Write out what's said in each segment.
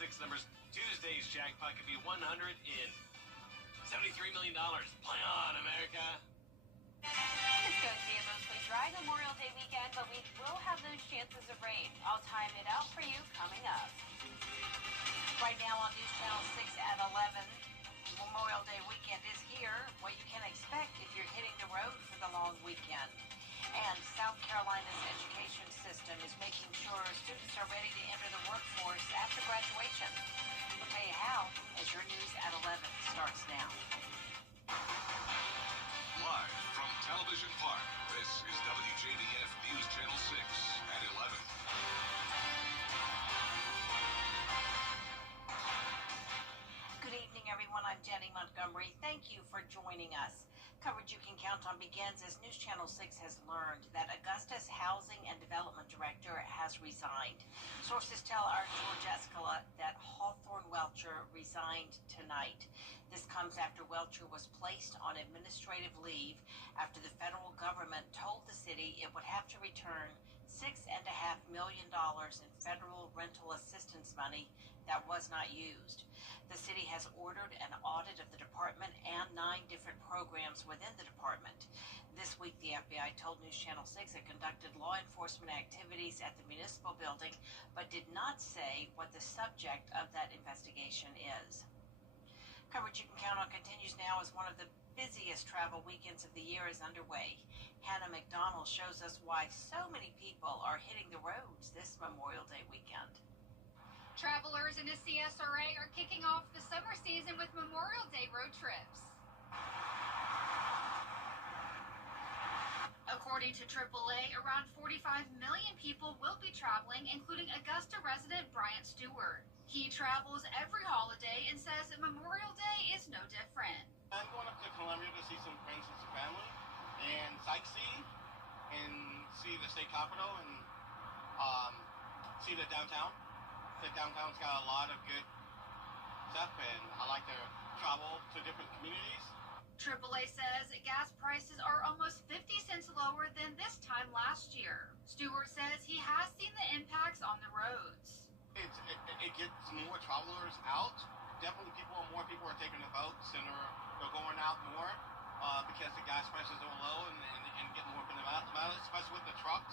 6 numbers. Tuesday's jackpot could be $173 million. Play on, America. It's going to be a mostly dry Memorial Day weekend, but we will have those chances of rain. I'll time it out for you coming up. Right now on News Channel 6 at 11, Memorial Day weekend is here. What you can expect if you're hitting the road for the long weekend. And South Carolina's education system is making sure students are ready to enter the workforce after graduation. We'll tell you how as your News at 11 starts now. Live from Television Park, this is WJBF News Channel 6 at 11. Good evening, everyone. I'm Jenny Montgomery. Thank you for joining us. Coverage you can count on begins as News Channel 6 has learned that Augusta's Housing and Development Director has resigned. Sources tell our George Escala that Hawthorne Welcher resigned tonight. This comes after Welcher was placed on administrative leave after the federal government told the city it would have to return $6.5 million in federal rental assistance money that was not used. The city has ordered an audit of the department and 9 different programs within the department. This week, the FBI told News Channel 6 it conducted law enforcement activities at the municipal building, but did not say what the subject of that investigation is. Coverage you can count on continues now as one of the busiest travel weekends of the year is underway. Hannah McDonald shows us why so many people are hitting the roads this Memorial Day weekend. Travelers in the CSRA are kicking off the summer season with Memorial Day road trips. According to AAA, around 45 million people will be traveling, including Augusta resident Bryant Stewart. He travels every holiday and says that Memorial Day is no different. I'm going up to Columbia to see some friends and some family and sightsee and see the state capitol and see the downtown. The downtown's got a lot of good stuff, and I like to travel to different communities. AAA says gas prices are almost 50 cents lower than this time last year. Stewart says he has seen the impacts on the roads. It gets more travelers out. Definitely more people are taking the boats and they're going out more because the gas prices are low and get more for the amount, especially with the trucks.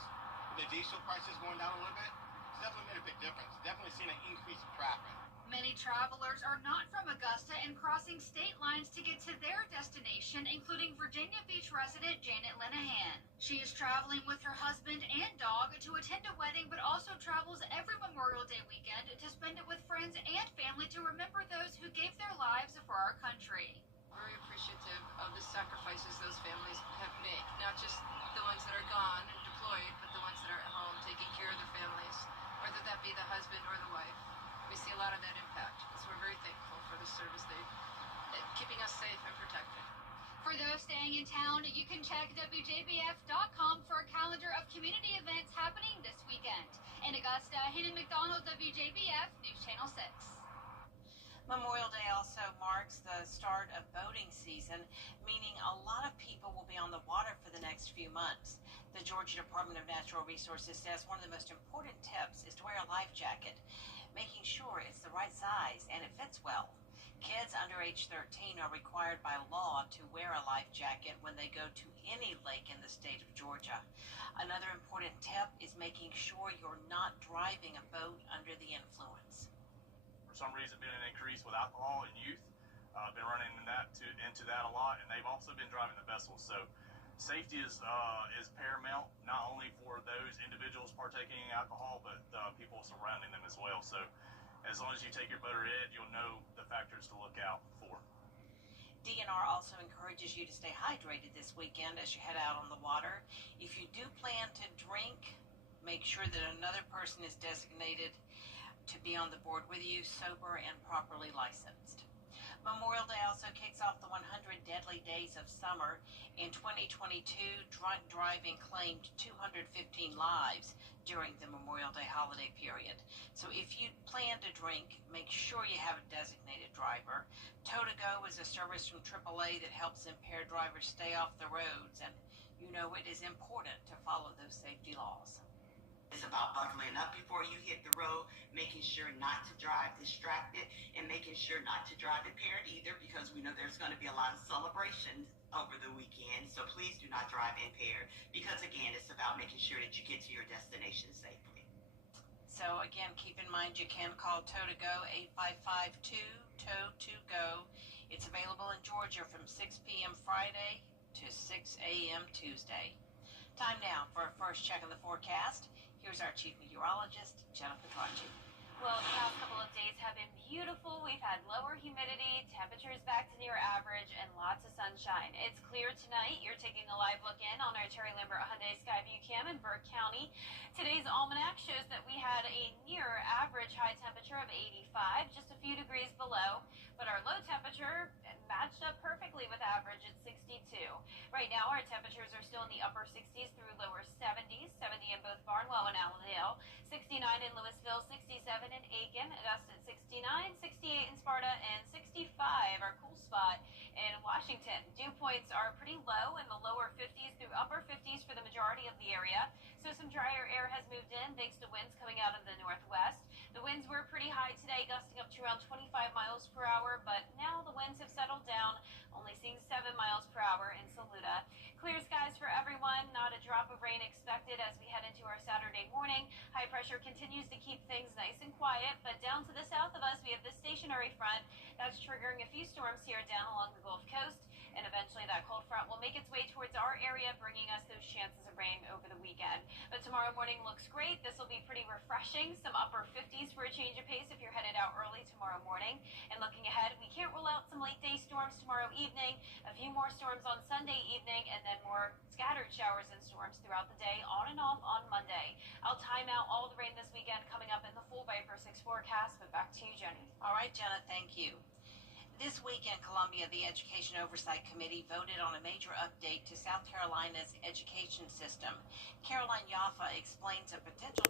The diesel prices going down a little bit. It's definitely made a big difference. Definitely seen an increase in traffic. Many travelers are not from Augusta and crossing state lines to get to their destination, including Virginia Beach resident Janet Linehan. She is traveling with her husband and dog to attend a wedding, but also travels every Memorial Day weekend to spend it with friends and family to remember those who gave their lives for our country. Very appreciative of the sacrifices those families have made, not just the ones that are gone and deployed, but the ones that are at home taking care of their families, whether that be the husband or the wife. We see a lot of that impact, so we're very thankful for the service keeping us safe and protected. For those staying in town, you can check WJBF.com for a calendar of community events happening this weekend. In Augusta, Hannah McDonald, WJBF News Channel 6. Memorial Day also marks the start of boating season, meaning a lot of people will be on the water for the next few months. The Georgia Department of Natural Resources says one of the most important tips is to wear a life jacket, making sure it's the right size and it fits well. Kids under age 13 are required by law to wear a life jacket when they go to any lake in the state of Georgia. Another important tip is making sure you're not driving a boat under the influence. For some reason, been an increase with alcohol in youth. Been running into that a lot, and they've also been driving the vessels. So safety is paramount, not only for those individuals partaking in alcohol, but people surrounding them as well. So as long as you take your boat ahead, you'll know the factors to look out for. DNR also encourages you to stay hydrated this weekend as you head out on the water. If you do plan to drink, make sure that another person is designated to be on the board with you, sober and properly licensed. Memorial Day also kicks off the 100 deadly days of summer. In 2022, drunk driving claimed 215 lives during the Memorial Day holiday period. So if you plan to drink, make sure you have a designated driver. Tow-to-Go is a service from AAA that helps impaired drivers stay off the roads, and you know it is important to follow those safety laws. It's about buckling up before you hit the road, making sure not to drive distracted, and making sure not to drive impaired either, because we know there's going to be a lot of celebrations over the weekend. So please do not drive impaired, because again, it's about making sure that you get to your destination safely. So again, keep in mind you can call Tow to Go 855-2-TOW-2-GO. It's available in Georgia from 6 p.m. Friday to 6 a.m. Tuesday. Time now for our first check of the forecast. Here's our chief meteorologist, Jenna Petracci. Well, the past couple of days have been beautiful. We've had lower humidity, temperatures back to near average, and lots of sunshine. It's clear tonight. You're taking a live look in on our Terry Lambert Hyundai Skyview Cam in Burke County. Today's almanac shows that we had a near average high temperature of 85, just a few degrees below, but our low temperature matched up perfectly with average at 62. Right now, our temperatures are still in the upper 60s through lower 70s, 70 in both Barnwell and Allendale, 69 in Louisville, 67 in Aiken, Augusta at 69, 68 in Sparta, and 65, our cool spot, in Washington. Dew points are pretty low in the lower 50s through upper 50s for the majority of the area, so some drier air has moved in thanks to winds coming out of the northwest. The winds were pretty high today, gusting up to around 25 miles per hour, but now the winds have settled down, only seeing 7 miles per hour in Saluda. Clear skies for everyone, not a drop of rain expected as we head into our Saturday morning. High pressure continues to keep things nice and quiet, but down to the south of us we have this stationary front that's triggering a few storms here down along the Gulf Coast, and eventually that cold front will make its way towards our area, bringing us those chances of rain over the weekend. But tomorrow morning looks great. This will be pretty refreshing, some upper 50s for a change of pace if you're headed out early tomorrow morning. And looking ahead, we can't rule out some late day storms tomorrow evening, a few more storms on Sunday evening, and then more scattered showers and storms throughout the day, on and off on Monday. I'll time out all the rain this weekend coming up in the full Viper 6 forecast, but back to you, Jenny. All right, Jenna, thank you. This week in Columbia, the Education Oversight Committee voted on a major update to South Carolina's education system. Caroline Yaffa explains a potential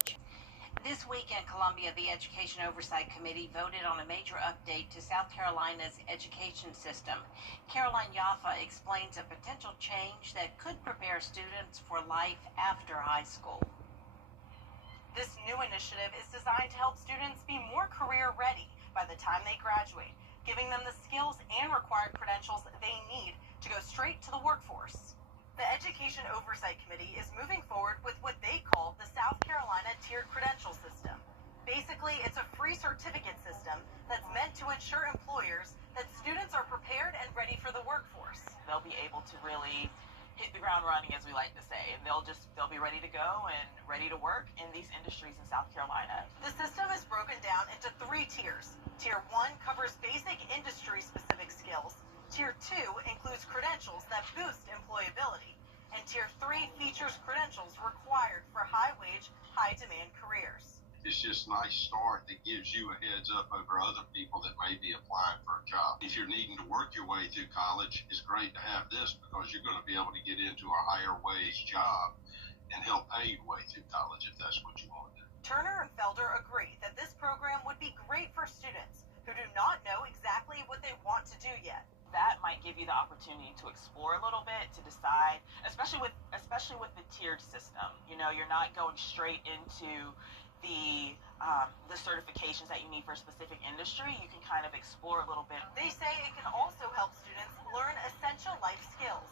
This week in Columbia, the Education Oversight Committee voted on a major update to South Carolina's education system. Caroline Yaffa explains a potential change that could prepare students for life after high school. This new initiative is designed to help students be more career ready by the time they graduate, giving them the skills and required credentials they need to go straight to the workforce. The Education Oversight Committee is moving forward with what they call the South Carolina Tiered Credential System. Basically, it's a free certificate system that's meant to ensure employers that students are prepared and ready for the workforce. They'll be able to really hit the ground running, as we like to say, and they'll be ready to go and ready to work in these industries in South Carolina. The system is broken down into 3 tiers. Tier 1 covers basic industry-specific skills. Tier 2 includes credentials that boost employability. And Tier 3 features credentials required for high-wage, high-demand careers. It's just a nice start that gives you a heads up over other people that may be applying for a job. If you're needing to work your way through college, it's great to have this because you're going to be able to get into a higher wage job and help pay your way through college if that's what you want to do. Turner and Felder agree that this program would be great for students who do not know exactly what they want to do yet. That might give you the opportunity to explore a little bit, to decide, especially with the tiered system. You know, you're not going straight into the certifications that you need for a specific industry. You can kind of explore a little bit. They say it can also help students learn essential life skills.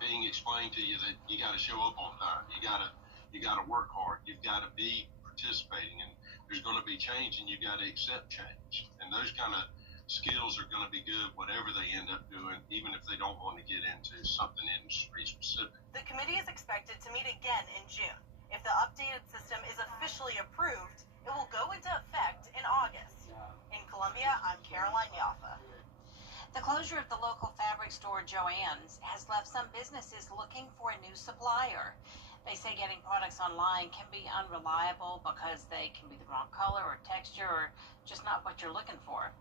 Being explained to you that you got to show up on time. You got to work hard. You've got to be participating, and there's going to be change, and you got to accept change. And those kind of skills are going to be good whatever they end up doing, even if they don't want to get into something industry specific. The committee is expected to meet again in June. If the updated system is officially approved, it will go into effect in August. In Columbia, I'm Caroline Yaffa. The closure of the local fabric store Joann's has left some businesses looking for a new supplier. They say getting products online can be unreliable because they can be the wrong color or texture or just not what you're looking for.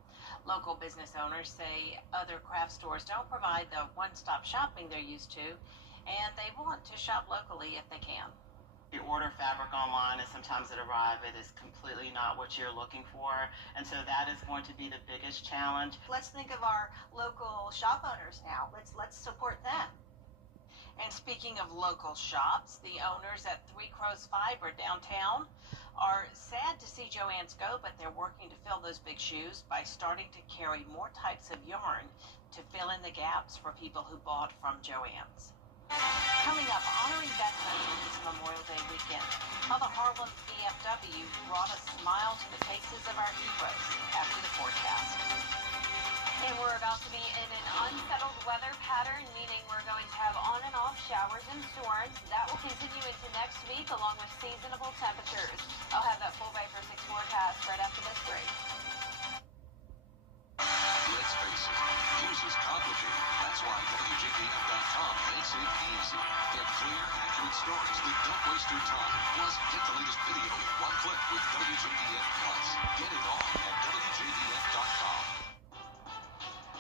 Local business owners say other craft stores don't provide the one-stop shopping they're used to, and they want to shop locally if they can. You order fabric online and sometimes it arrives, it is completely not what you're looking for, and so that is going to be the biggest challenge. Let's think of our local shop owners now. Let's support them. And speaking of local shops, the owners at Three Crows Fiber downtown are sad to see Joann's go, but they're working to fill those big shoes by starting to carry more types of yarn to fill in the gaps for people who bought from Joann's. Coming up, honoring veterans this Memorial Day weekend, how the Harlem VFW brought a smile to the faces of our heroes after the forecast. And we're about to be in an unsettled weather pattern, meaning we're going to have on and off showers and storms. That will continue into next week, along with seasonable temperatures. I'll have that full Viper 6 forecast right after this break. Let's face it, news is complicated. That's why WJBF.com makes it easy. Get clear, accurate stories that don't waste your time. Plus, get the latest video in one click with WJBF Plus. Get it all at WJBF.com.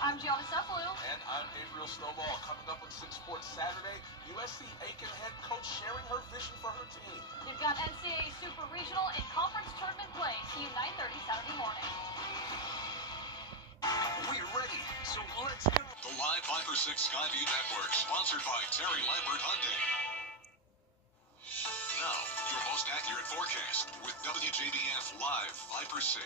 I'm Gianna Stuffalo. And I'm Gabriel Snowball. Coming up on 6 Sports Saturday, USC Aiken head coach sharing her vision for her team. You've got NCAA Super Regional and Conference Tournament play. See you 9:30 Saturday morning. We're ready, so let's go. The live Viper 6 Skyview Network, sponsored by Terry Lambert Hyundai. Now, your most accurate forecast with WJBF Live Viper 6.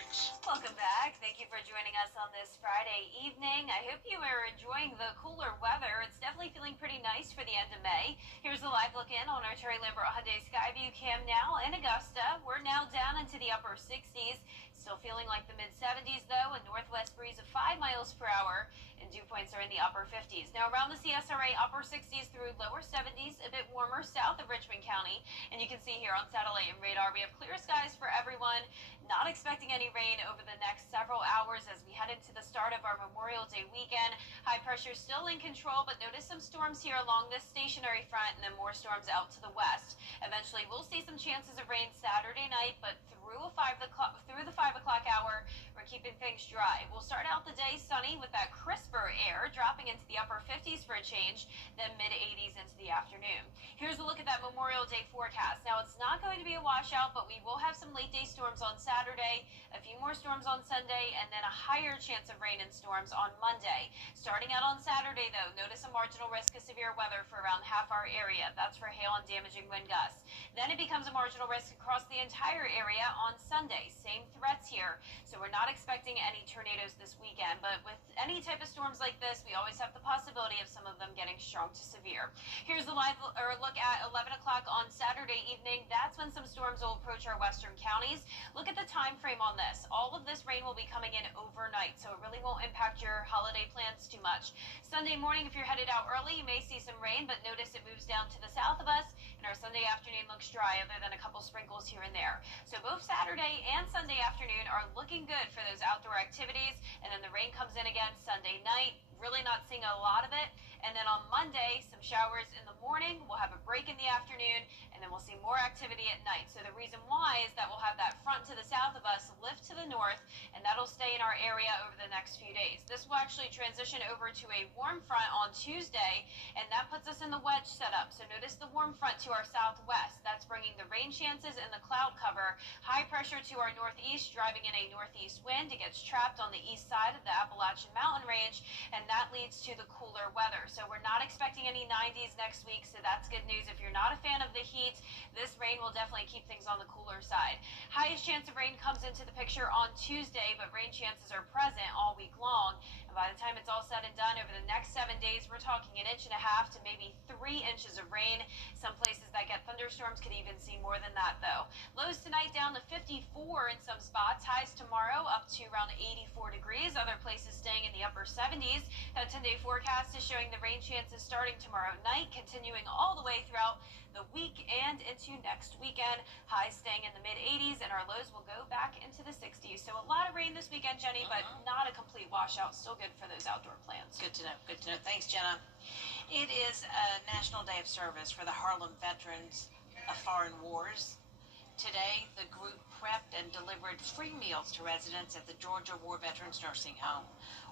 Welcome back. Thank you for joining us on this Friday evening. I hope you are enjoying the cooler weather. It's definitely feeling pretty nice for the end of May. Here's a live look in on our Terry Lambert Hyundai Skyview cam now in Augusta. We're now down into the upper 60s. Still feeling like the mid-70s, though, a northwest breeze of 5 miles per hour, and dew points are in the upper 50s. Now, around the CSRA, upper 60s through lower 70s, a bit warmer south of Richmond County. And you can see here on satellite and radar, we have clear skies for everyone. Not expecting any rain over the next several hours as we head into the start of our Memorial Day weekend. High pressure still in control, but notice some storms here along this stationary front and then more storms out to the west. Eventually, we'll see some chances of rain Saturday night, but through the 5 o'clock hour, we're keeping things dry. We'll start out the day sunny with that crisper air, dropping into the upper 50s for a change, then mid-80s into the afternoon. Here's a look at that Memorial Day forecast. Now, it's not going to be a washout, but we will have some late day storms on Saturday, a few more storms on Sunday, and then a higher chance of rain and storms on Monday. Starting out on Saturday, though, notice a marginal risk of severe weather for around half our area. That's for hail and damaging wind gusts. Then it becomes a marginal risk across the entire area on Sunday. Same threats here. So we're not expecting any tornadoes this weekend, but with any type of storms like this, we always have the possibility of some of them getting strong to severe. Here's a live look at 11 o'clock on Saturday evening. That's when some storms will approach our western counties. Look at the time frame on this. All of this rain will be coming in overnight, so it really won't impact your holiday plans too much. Sunday morning, if you're headed out early, you may see some rain, but notice it moves down to the south of us, and our Sunday afternoon looks dry other than a couple sprinkles here and there. So both Saturday and Sunday afternoon are looking good for those outdoor activities, and then the rain comes in again Sunday night. Really not seeing a lot of it. And then on Monday, some showers in the morning. We'll have a break in the afternoon, and then we'll see more activity at night. So the reason why is that we'll have that front to the south of us lift to the north, and that'll stay in our area over the next few days. This will actually transition over to a warm front on Tuesday, and that puts us in the wedge setup. So notice the warm front to our southwest. That's bringing the rain chances and the cloud cover. High pressure to our northeast, driving in a northeast wind. It gets trapped on the east side of the Appalachian Mountain Range, and that leads to the cooler weather. So we're not expecting any 90s next week, so that's good news. If you're not a fan of the heat, this rain will definitely keep things on the cooler side. Highest chance of rain comes into the picture on Tuesday, but rain chances are present all week long. And by the time it's all said and done, over the next 7 days, we're talking 1.5 inches to maybe 3 inches of rain. Some places that get thunderstorms could even see more than that, though. Lows tonight down to 54 in some spots. Highs tomorrow up to around 84 degrees. Other places staying in the upper 70s. That 10-day forecast is showing the rain chances starting tomorrow night, continuing all the way throughout the week and into next weekend. Highs staying in the mid-80s, and our lows will go back into the 60s. So a lot of rain this weekend, Jenny, but not a complete washout. Still good for those outdoor plans. Good to know. Good to know. Thanks, Jenna. It is a National Day of Service for the Harlem Veterans of Foreign Wars. Today, the group prepped and delivered free meals to residents at the Georgia War Veterans Nursing Home.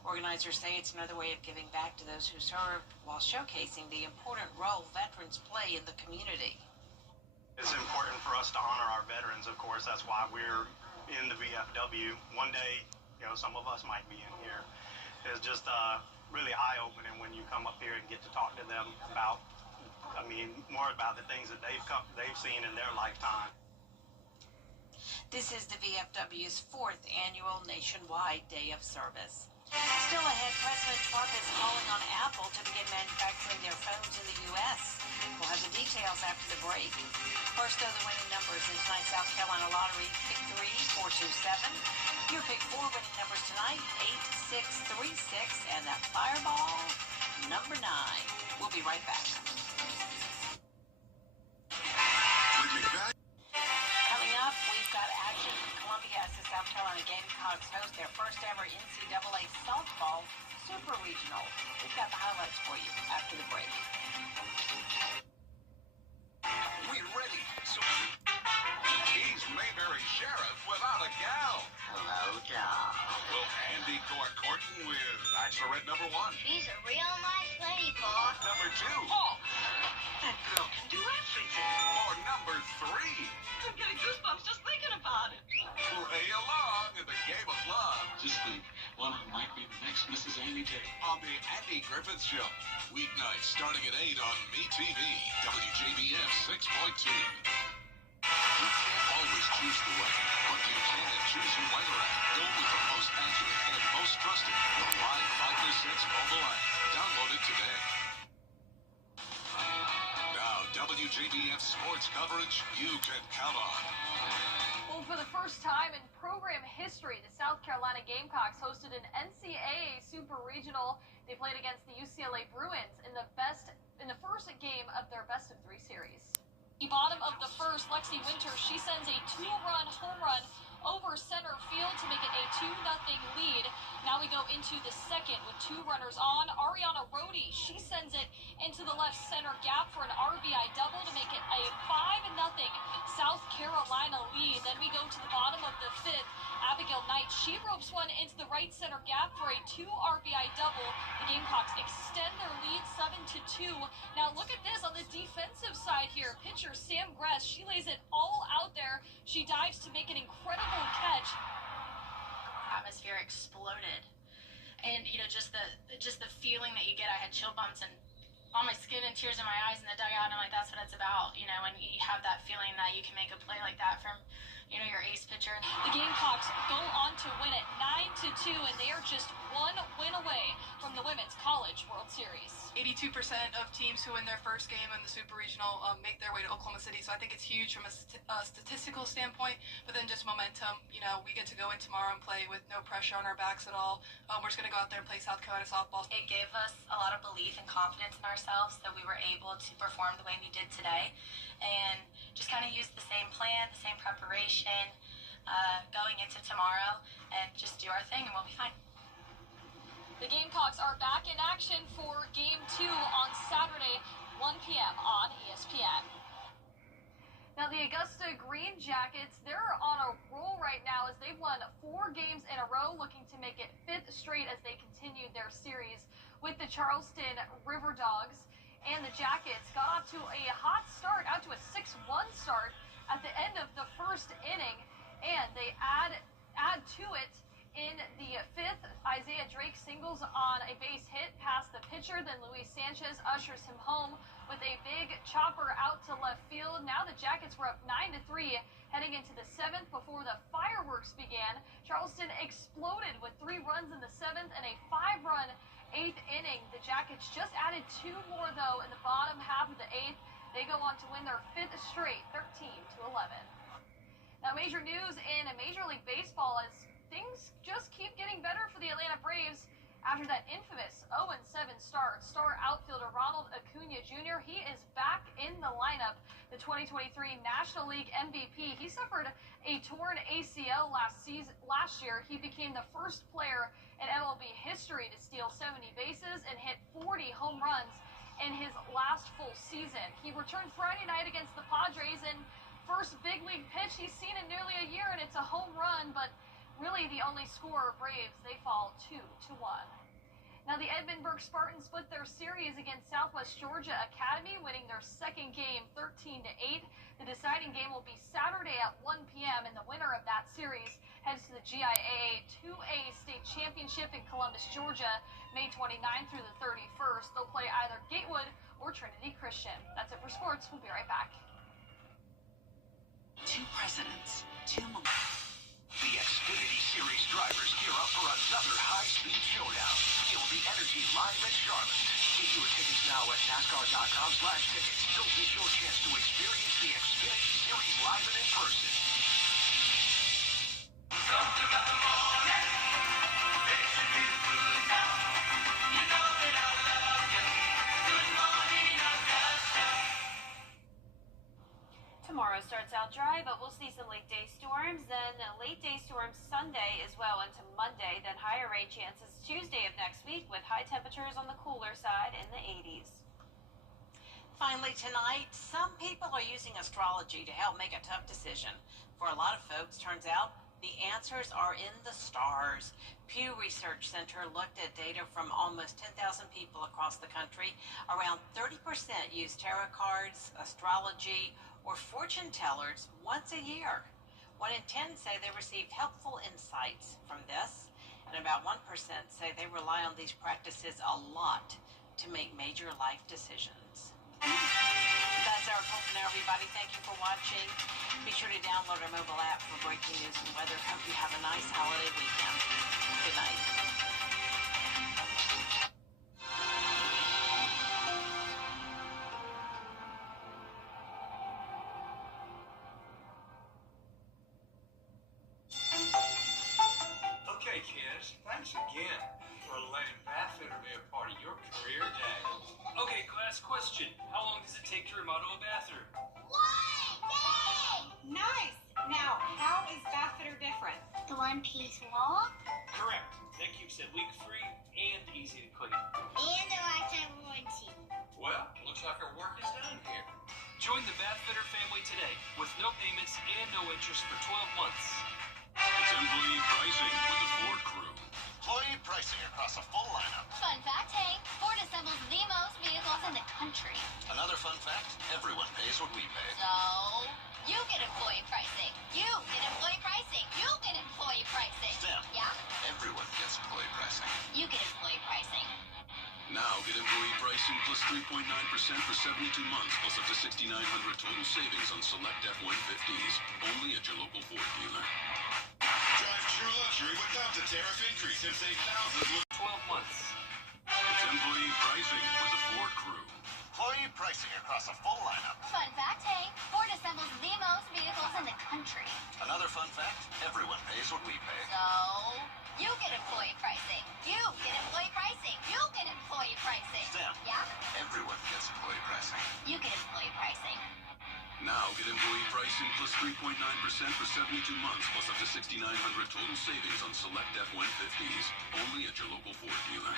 Organizers say it's another way of giving back to those who served while showcasing the important role veterans play in the community. It's important for us to honor our veterans, of course. That's why we're in the VFW. One day, some of us might be in here. It's just really eye-opening when you come up here and get to talk to them about I mean, more about the things that they've seen in their lifetime. This is the VFW's 4th annual nationwide day of service. Still ahead, President Trump is calling on Apple to begin manufacturing their phones in the U.S. We'll have the details after the break. First, though, the winning numbers in tonight's South Carolina Lottery. Pick 3, 427. Your pick 4 winning numbers tonight, 8636, and that fireball, number 9. We'll be right back. Coming up, we've got action from Columbia as the South Carolina Gamecocks host their first ever NCAA softball super regional. We've got the highlights for you after the break. We're ready. So he's Mayberry Sheriff without a gal. Hello, John. Well, Andy courting with Bachelorette number 1. She's a real nice lady, Pa. Number 2. Oh, that girl can do everything. Or number 3. I'm getting goosebumps just thinking about it. Play along in the game of love. Just think, one of them might be the next Mrs. Amy Day. On the Andy Griffith Show. Weeknights starting at 8 on MeTV. WJBF 6.2. You can't always choose the weather, but you can choose your weather app. Go with the most accurate and most trusted Reliant 5% mobile app. Download it today. Now, WJBF sports coverage you can count on. Well, for the first time in program history, the South Carolina Gamecocks hosted an NCAA Super Regional. They played against the UCLA Bruins in the first game of their best-of-3 series. The bottom of the first, Lexi Winters, she sends a 2-run home run over center field to make it a 2-0 lead. Now we go into the second with 2 runners on. Ariana Rhodey, she sends it into the left center gap for an RBI double to make it a 5-0 South Carolina lead. Then we go to the bottom of the fifth. Abigail Knight, she ropes one into the right center gap for a 2 RBI double. The Gamecocks extend their lead 7-2. Now look at this on the defensive side here. Pitcher Sam Gress, she lays it all out there. She dives to make an incredible catch. Atmosphere exploded, and just the feeling that you get. I had chill bumps and on my skin and tears in my eyes in the dugout. And I'm like, that's what it's about. When you have that feeling that you can make a play like that from your ace pitcher. The Gamecocks go on to win it 9-2, and they are just 1 win away from the Women's College World Series. 82% of teams who win their first game in the Super Regional make their way to Oklahoma City, so I think it's huge from a statistical standpoint, but then just momentum. We get to go in tomorrow and play with no pressure on our backs at all. We're just going to go out there and play South Carolina softball. It gave us a lot of belief and confidence in ourselves that we were able to perform the way we did today, and just kind of use the same plan, the same preparation going into tomorrow, and just do our thing and we'll be fine. The Gamecocks are back in action for Game 2 on Saturday, 1 p.m. on ESPN. Now, the Augusta Green Jackets, they're on a roll right now as they've won 4 games in a row, looking to make it 5th straight as they continue their series with the Charleston River Dogs. And the Jackets got off to a hot start, out to a 6-1 start at the end of the first inning, and they add to it. In the 5th, Isaiah Drake singles on a base hit past the pitcher. Then Luis Sanchez ushers him home with a big chopper out to left field. Now the Jackets were up 9-3 heading into the 7th before the fireworks began. Charleston exploded with 3 runs in the 7th and a 5-run 8th inning. The Jackets just added 2 more, though, in the bottom half of the 8th. They go on to win their 5th straight, 13-11. Now, major news in Major League Baseball as things just keep getting better for the Atlanta Braves after that infamous 0-7 start. Star outfielder Ronald Acuna Jr., he is back in the lineup. The 2023 National League MVP, he suffered a torn ACL last year. He became the first player in MLB history to steal 70 bases and hit 40 home runs in his last full season. He returned Friday night against the Padres, and first big league pitch he's seen in nearly a year, and it's a home run, but really the only scorer. Braves, they fall 2-1. Now the Edmundburg Spartans split their series against Southwest Georgia Academy, winning their second game 13-8. The deciding game will be Saturday at 1 p.m. and the winner of that series heads to the GIAA 2A State Championship in Columbus, Georgia, May 29th through the 31st. They'll play either Gatewood or Trinity Christian. That's it for sports. We'll be right back. Two presidents, two The Xfinity Series drivers gear up for another high-speed showdown. Feel the energy live at Charlotte. Get your tickets now at NASCAR.com/tickets. Don't miss your chance to experience the Xfinity Series live and in person. Something about the morning makes you feel good now. You know that I love you. Good morning, Augusta. Tomorrow starts out dry, but we'll see some late day storms, then late day storms Sunday as well into Monday, then higher rain chances Tuesday of next week with high temperatures on the cooler side in the 80s. Finally tonight, some people are using astrology to help make a tough decision. For a lot of folks, turns out the answers are in the stars. Pew Research Center looked at data from almost 10,000 people across the country. Around 30% use tarot cards, astrology, or fortune tellers once a year. 1 in 10 say they received helpful insights from this, and about 1% say they rely on these practices a lot to make major life decisions. That's our poll for now, everybody. Thank you for watching. Be sure to download our mobile app for breaking news and weather. Hope you have a nice holiday weekend. Good night. Okay, kids, thanks again for letting Bathfitter be a part of your career day. Okay, class, question. How long does it take to remodel a bathroom? 1 day! Nice! Now, how is Bathfitter different? The one-piece wall Correct. That keeps it leak-free and easy to clean. and a lifetime warranty. Well, looks like our work is done here. Join the Bathfitter family today with no payments and no interest for 12 months. It's employee pricing with the Ford crew. Employee pricing across a full lineup. Fun fact, Hank, Ford assembles the most vehicles in the country. Another fun fact, everyone pays what we pay. So, you get employee pricing. You get employee pricing. You get employee pricing. Stem. Yeah? Everyone gets employee pricing. You get employee pricing. Now get employee pricing plus 3.9% for 72 months, plus up to $6,900 total savings on select F-150s. Only at your local Ford dealer. Drive true luxury without the tariff increase and save thousands with 12 months. It's employee pricing with the Ford crew. Employee pricing across a full lineup. Fun fact, Hank, Ford assembles the most vehicles in the country. Another fun fact, everyone pays what we pay. So, you get employee pricing. You get employee pricing. You get employee pricing. Stem. Yeah? Everyone gets employee pricing. You get employee pricing. Now get employee pricing plus 3.9% for 72 months, plus up to $6,900 total savings on select F-150s. Only at your local Ford dealer.